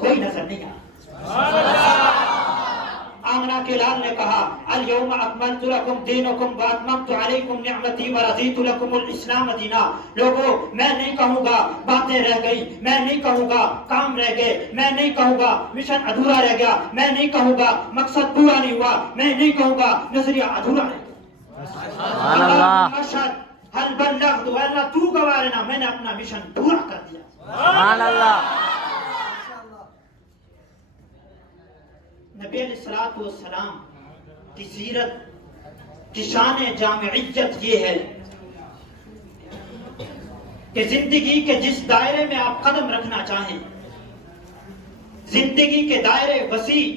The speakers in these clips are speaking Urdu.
کوئی نظر نہیں آتا۔ آمنہ کے لال نے کہا الیوم اکملت لکم دینکم واتممت علیکم نعمتی ورضیت لکم الاسلام دینا۔ لوگوں میں نہیں کہوں گا باتیں رہ گئی، میں نہیں کہوں گا کام رہ گئے، میں نہیں کہوں گا مشن ادھورا رہ گیا، میں نہیں کہوں گا مقصد پورا نہیں ہوا، میں نہیں کہوں گا نظریہ ادھورا رہ گیا۔ سبحان اللہ، اشہد حل بلغت، اللہ تو گواہ رہنا میں نے اپنا مشن پورا کر دیا۔ سبحان اللہ۔ نبی علیہ السلام کی سیرت کی شان جامعیت یہ ہے کہ زندگی کے جس دائرے میں آپ قدم رکھنا چاہیں، زندگی کے دائرے وسیع،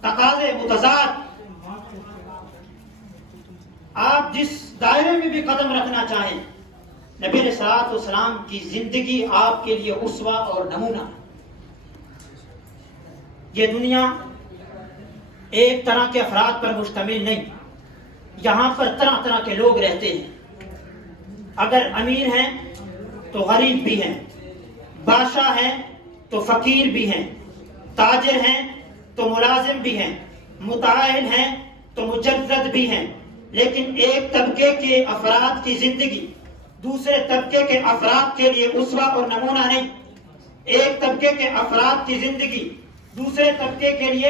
تقاضے متضاد، آپ جس دائرے میں بھی قدم رکھنا چاہیں، نبی علیہ السلام کی زندگی آپ کے لیے اسوہ اور نمونہ۔ یہ دنیا ایک طرح کے افراد پر مشتمل نہیں، یہاں پر طرح طرح کے لوگ رہتے ہیں۔ اگر امیر ہیں تو غریب بھی ہیں، بادشاہ ہیں تو فقیر بھی ہیں، تاجر ہیں تو ملازم بھی ہیں، متعاہد ہیں تو مجرد بھی ہیں۔ لیکن ایک طبقے کے افراد کی زندگی دوسرے طبقے کے افراد کے لیے اسوہ اور نمونہ نہیں، ایک طبقے کے افراد کی زندگی دوسرے طبقے کے لیے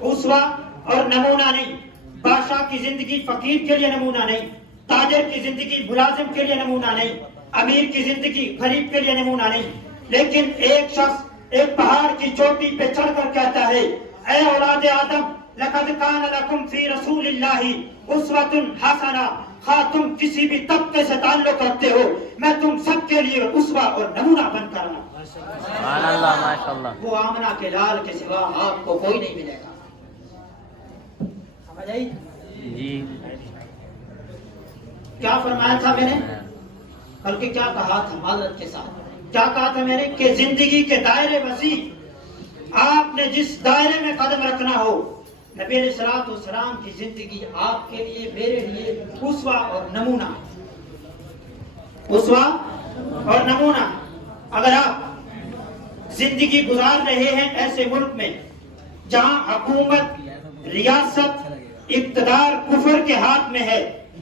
اسوہ اور نمونہ نہیں۔ بادشاہ کی زندگی فقیر کے لیے نمونہ نہیں، تاجر کی زندگی ملازم کے لیے نمونہ نہیں، امیر کی زندگی غریب کے لیے نمونہ نہیں۔ لیکن ایک شخص ایک پہاڑ کی چوٹی پہ چڑھ کر کہتا ہے اے اولاد آدم لقد کان لکم فی رسول اللہ اسوۃ حسنہ، خواہ تم کسی بھی طبقے سے تعلق رکھتے ہو، میں تم سب کے لیے اسوہ اور نمونہ بن کر ہوں۔ سبحان اللہ، ماشاءاللہ۔ وہ آمنہ کے لال کے سوا آپ کو کوئی نہیں ملے گا۔ سمجھ آئی؟ جی کیا فرمایا تھا میں نے؟ بلکہ کیا کہا تھا معذرت کے ساتھ، کیا کہا تھا میں نے کہ زندگی کے دائرے وسیع، آپ نے جس دائرے میں قدم رکھنا ہو، نبی علیہ السلام کی زندگی آپ کے لیے میرے لیے اسوہ اور نمونہ، اسوہ اور نمونہ۔ اگر آپ زندگی گزار رہے ہیں ایسے ملک میں جہاں حکومت، ریاست، اقتدار کفر کے ہاتھ میں ہے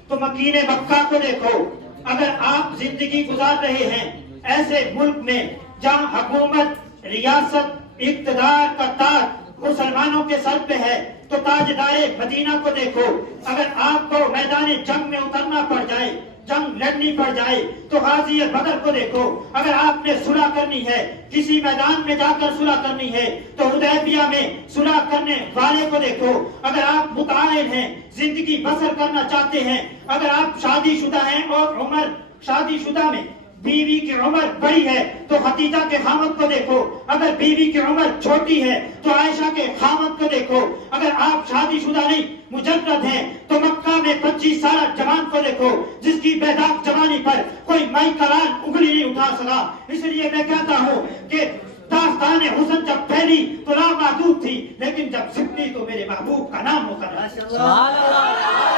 تو مکین مکہ کو دیکھو۔ اگر آپ زندگی گزار رہے ہیں ایسے ملک میں جہاں حکومت، ریاست، اقتدار کا تاج مسلمانوں کے سر پہ ہے تو تاجدار مدینہ کو دیکھو۔ اگر آپ کو میدان جنگ میں اترنا پڑ جائے، جنگ لڑنی پڑ جائے تو غازی بدر کو دیکھو۔ اگر آپ نے صلح کرنی ہے، کسی میدان میں جا کر صلح کرنی ہے تو حدیبیہ میں صلح کرنے والے کو دیکھو۔ اگر آپ متعاہد ہیں، زندگی بسر کرنا چاہتے ہیں، اگر آپ شادی شدہ ہیں اور عمر شادی شدہ میں بیوی کی عمر بڑی ہے تو خدیجہ کے خامد کو دیکھو، اگر بیوی کی عمر چھوٹی ہے تو عائشہ کے خامد کو دیکھو۔ اگر آپ شادی شدہ نہیں مجرد ہیں تو مکہ میں 25 سالہ جوان کو دیکھو جس کی بیداغ جوانی پر کوئی مائی کلان انگلی نہیں اٹھا سکا۔ اس لیے میں کہتا ہوں کہ داستان حسن جب پھیلی تو لامحدود تھی، لیکن جب سکتی تو میرے محبوب کا نام مقرر ہے۔